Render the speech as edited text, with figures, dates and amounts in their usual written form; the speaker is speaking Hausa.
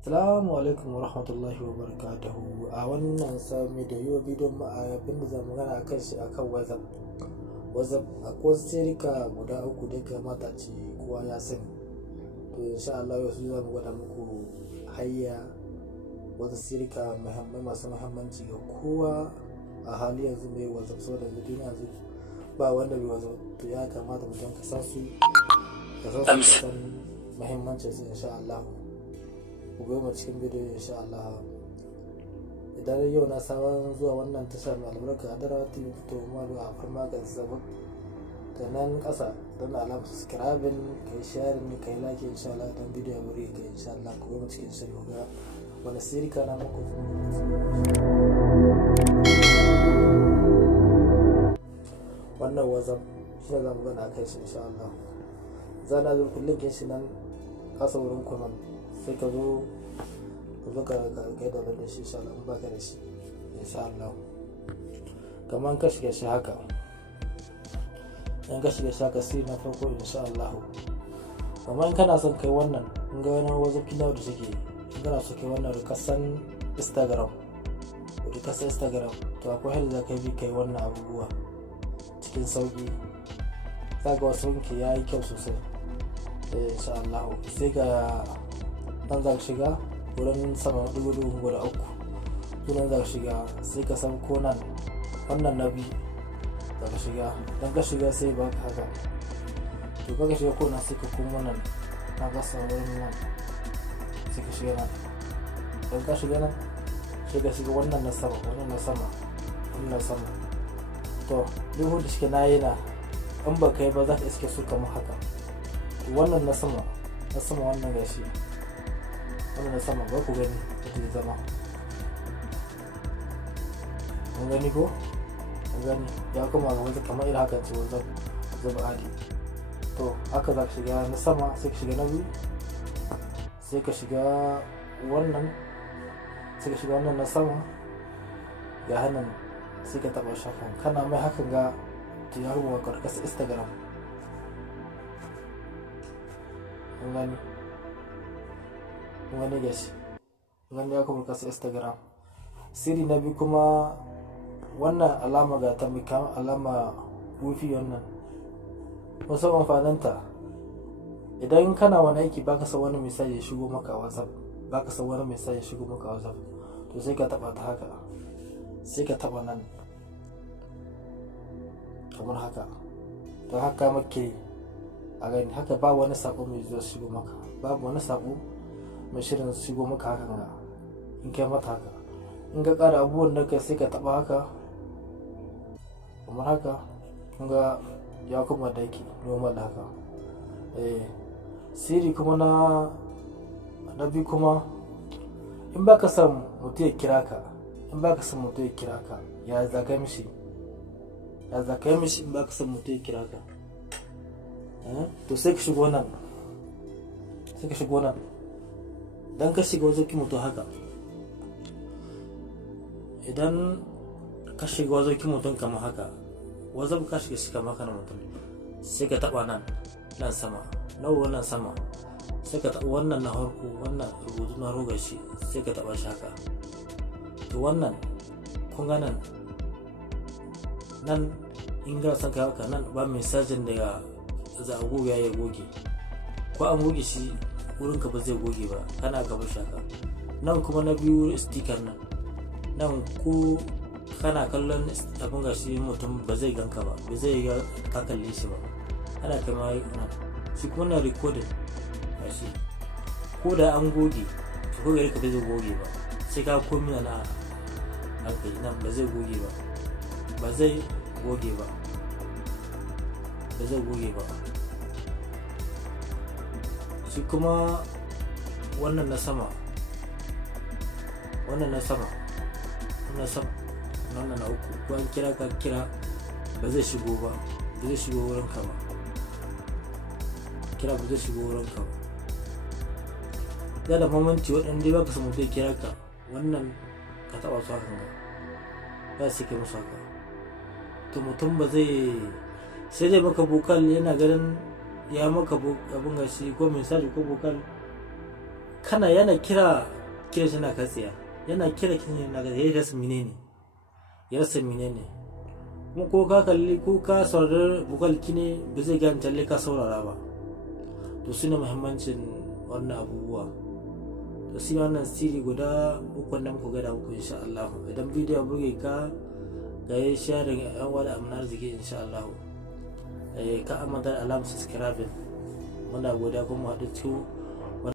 Assalamu alaikum wa rahmatullahi wa barakatuhu. A wannan sami da yiwa bidiyon mu a abin da zamu magana akan shi akan WhatsApp. Akwai wasu sirrika guda uku da ya kamata ce kowa ya sani. To insha Allah yau su zamu gwada muku hayya wasu sirrika masu muhimmanci ga kowa a hali yanzu mai WhatsApp, saboda duniya yanzu ba wanda bai WhatsApp. To ya kamata mutum ka san su, ka san muhimmancin su insha Allah. Ku goma cikin bidiyo insha Allah. Idan yau na sabon zuwa wannan tashar mai albarka Adarawa TV, to malu a farma ga sabon da nan ƙasa don alamar subscribing, kai sharing, kai like insha Allah. Dan bidiyo ya bari ka insha Allah. Ku goma cikin shirya ga wani sirrika na muku. Wannan WhatsApp shi ne zamu gana kai shi insha Allah. Za na zo kullum shi nan ƙasa wurin comment, sai ka zo ka yi da shi insha Allah. In baka da shi insha Allah, kamar ka shiga shi haka, in ka shiga shi haka sai na farko insha Allah. Kamar in kana son kai wannan, in ga wani WhatsApp kina da suke, in kana so kai wannan rikasan Instagram, to akwai hali za ka bi kai wannan abubuwa cikin sauki. za ga wasu wanki ya yi kyau sosai insha Allah. Sai ga nan za ka shiga wurin sama dubu guda uku, sunan za ka shiga, sai ka san ko nan wannan na biyu za ka shiga. don ka shiga sai ba ka haka, to ka shiga ko nan sai ka kuma nan na gasa wurin nan, sai ka shiga nan. don ka shiga nan sai ka shiga wannan na sama, wannan na sama. to duk da shi na yi na, in ba ka yi ba za ka iske su kamar haka. to wannan na sama wannan gashi, wannan na sama ba ku gani yadda ya zama. kun gani ko? kun gani ya kuma ga wata kamar irin haka ce wanzan zaba adi. to haka za ka shiga na sama, sai ka shiga na biyu, sai ka shiga wannan na sama ga hannun, sai ka taba shakan kana mai hakan ga ya rubuta karkasa Instagram. kun gani gashi, gani ya kuma kasa Instagram. Siri na biyu kuma wannan alama ga ta mika alama wifi. wannan wasu amfaninta, idan kana wani aiki baka san wani misali ya shigo maka a WhatsApp, to sai ka taba ta haka, sai ka taba nan kamar haka. to haka muke a gani haka, ba wani sako mai zuwa shigo maka, babu wani sako mai shirin shigo maka haka ga in kai mata haka. in ka ƙara abubuwan da kai sai ka taba haka kamar haka, kun ga ya kuma daki normal haka. siri kuma na biyu kuma, in baka san mutum ya kira ka, ya zaka mishi, in baka san mutum ya kira ka, to sai ka shigo nan, dan ka shiga wajen mutum haka. idan ka shiga wajen mutum kamar haka, wajen ka shiga shi kamar haka na mutum, sai ka taba nan sama, wannan sama, sai ka taba wannan na harko, wannan rubutu na roga shi, sai ka taba shi haka. to wannan kun ga nan in ga san ka haka, nan ba mesajin da za a goge ya goge, ko an goge shi wurin ka ba zai goge ba, kana gaba shaka. nan kuma na biyu sticker nan ko kana kallon abin gashi mutum ba zai ganka ba, ba zai ga ka kalle shi ba, ana kama nan shi kuma na recording gashi, ko da an goge to ko gari ka bai zai goge ba, sai ka komi na hankali nan ba zai goge ba. shi kuma wannan na sama, wannan na uku, ko an kira ba zai shigo wurin ka ba, kira ba zai shigo wurin ka ba. da mamanci waɗanda ba ka samu zai kira ka, wannan ka taɓa su hakan ga ba su ke musu haka. to mutum ba zai, sai dai maka bukal, yana ganin ya maka abin gashi ko misali ko bukal, kana yana kira shi na katsiya, yana kira na katsiya, ya rasa menene kuma ko ka kalli ko ka saurari bukalki ne ba zai gane talle ka saurara ba. To su ne muhimmancin wannan abubuwa. To shi wannan siri guda uku da muku gada muku insha Allah. Idan bidiyo burge ka ga yi sharing yan wani amina arziki insha Allah. Ka amanta da alam subscribing. Muna godiya kuma haɗu cikin